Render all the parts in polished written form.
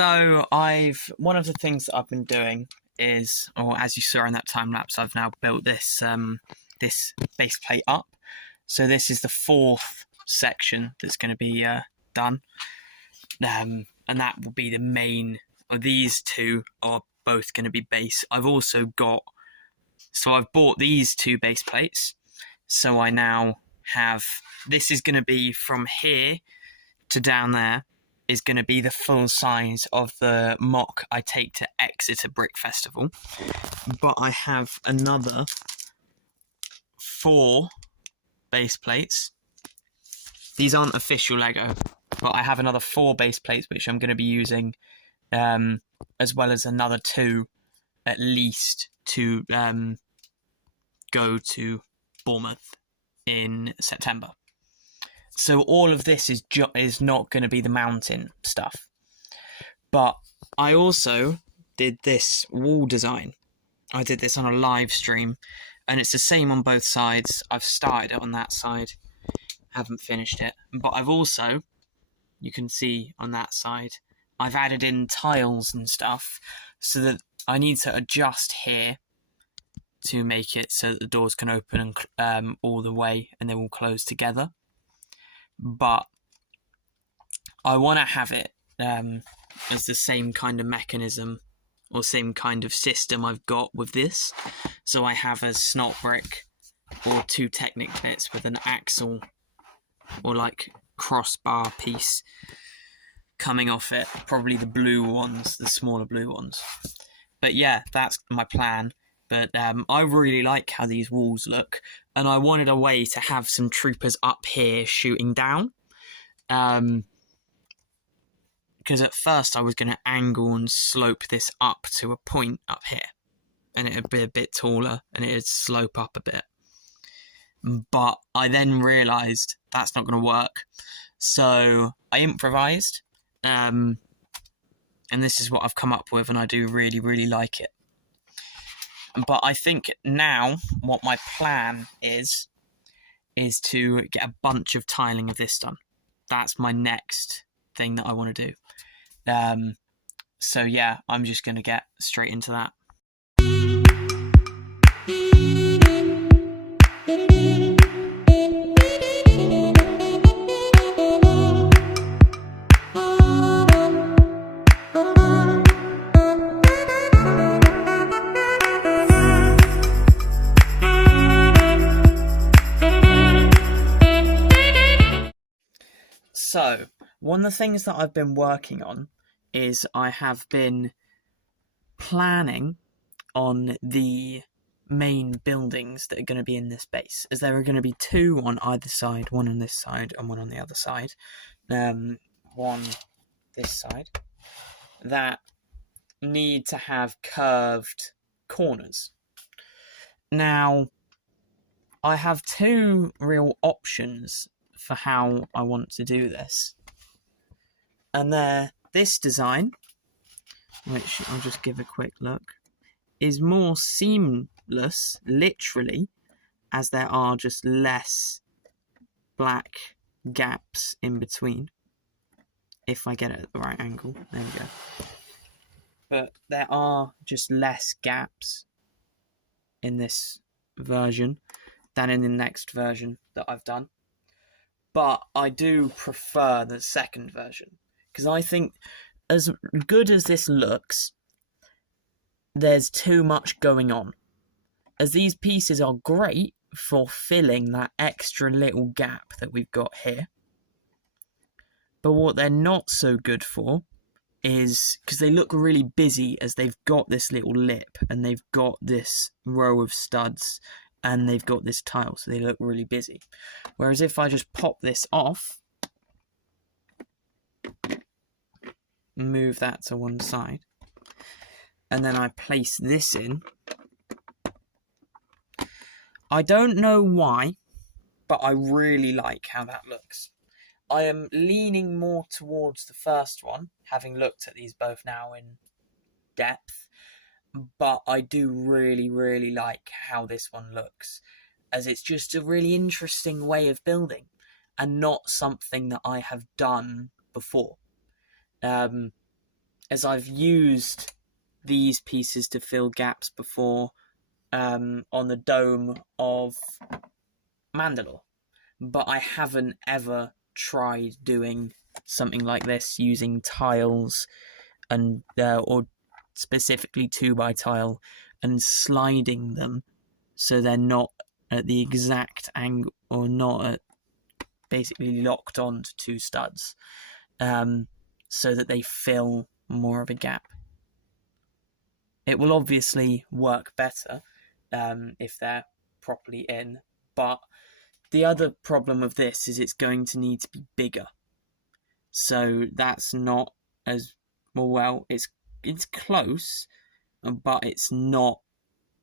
So one of the things that I've been doing is, or as you saw in that time lapse, I've now built this this base plate up. So this is the fourth section that's going to be done, and that will be the main. These two are both going to be base. I've bought these two base plates, so I now have. This is going to be from here to down there. Is going to be the full size of the mock I take to Exeter Brick Festival. But I have another 4 base plates. These aren't official Lego, but I have another 4 base plates which I'm going to be using, as well as another 2 at least to go to Bournemouth in September. So all of this is not going to be the mountain stuff. But I also did this wall design. I did this on a live stream, and it's the same on both sides. I've started it on that side, haven't finished it. But I've also, you can see on that side, I've added in tiles and stuff so that I need to adjust here to make it so that the doors can open and all the way and they will close together. But I want to have it as the same kind of mechanism or same kind of system I've got with this. So I have a snot brick or 2 Technic bits with an axle or like crossbar piece coming off it. Probably the blue ones, the smaller blue ones. But yeah, that's my plan. But I really like how these walls look, and I wanted a way to have some troopers up here shooting down. Because at first I was going to angle and slope this up to a point up here, and it would be a bit taller, and it would slope up a bit. But I then realised that's not going to work, so I improvised, and this is what I've come up with, and I do really, really like it. But I think now what my plan is to get a bunch of tiling of this done. That's my next thing that I want to do. So yeah, I'm just going to get straight into that. So, one of the things that I've been working on is I have been planning on the main buildings that are going to be in this base, as there are going to be 2 on either side, one on this side and one on the other side, one this side, that need to have curved corners. Now, I have 2 real options for how I want to do this, and this design, which I'll just give a quick look, is more seamless, literally, as there are just less black gaps in between. If I get it at the right angle, there we go. But there are just less gaps in this version than in the next version that I've done. But I do prefer the second version, because I think as good as this looks, there's too much going on. As these pieces are great for filling that extra little gap that we've got here. But what they're not so good for is, because they look really busy as they've got this little lip and they've got this row of studs and they've got this tile, so they look really busy. Whereas if I just pop this off, move that to one side, and then I place this in, I don't know why, but I really like how that looks. I am leaning more towards the first one, having looked at these both now in depth. But I do really, really like how this one looks, as it's just a really interesting way of building and not something that I have done before. as I've used these pieces to fill gaps before on the dome of Mandalore, but I haven't ever tried doing something like this using tiles and or specifically 2x tile and sliding them so they're not at the exact angle or not at basically locked onto two studs, so that they fill more of a gap. It will obviously work better if they're properly in, but the other problem of this is it's going to need to be bigger. So that's not as well. It's close, but it's not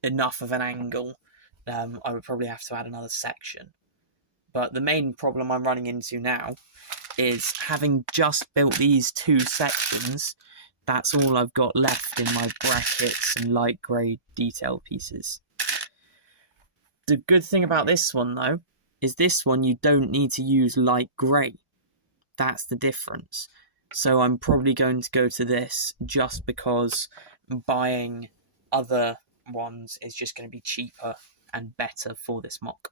enough of an angle. I would probably have to add another section. But the main problem I'm running into now is having just built these two sections. That's all I've got left in my brackets and light grey detail pieces. The good thing about this one, though, is this one you don't need to use light grey. That's the difference. So I'm probably going to go to this just because buying other ones is just going to be cheaper and better for this mock.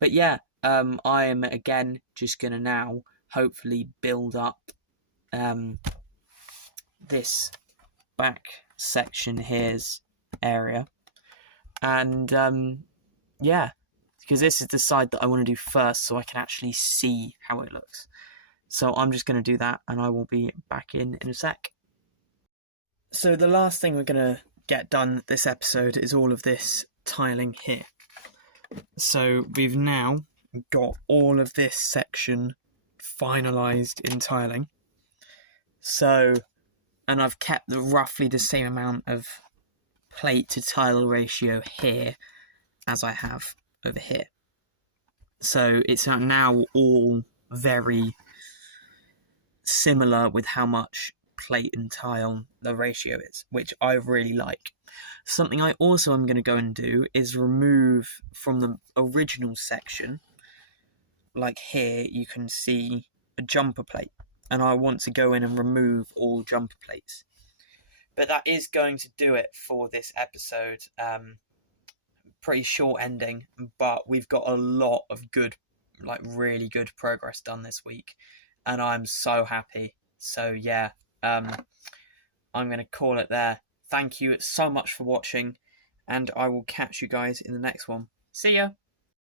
But yeah, I am again just going to now hopefully build up this back section here's area. And yeah, because this is the side that I want to do first so I can actually see how it looks. So I'm just going to do that and I will be back in a sec. So the last thing we're going to get done this episode is all of this tiling here. So we've now got all of this section finalised in tiling. So, and I've kept roughly the same amount of plate to tile ratio here as I have over here. So it's now all very similar with how much plate and tile the ratio is, which I really like. Something I also am going to go and do is remove from the original section, like here you can see a jumper plate, and I want to go in and remove all jumper plates. But that is going to do it for this episode. Pretty short ending, but we've got a lot of good, like really good progress done this week, and I'm so happy. So yeah, I'm going to call it there. Thank you so much for watching, and I will catch you guys in the next one. See ya!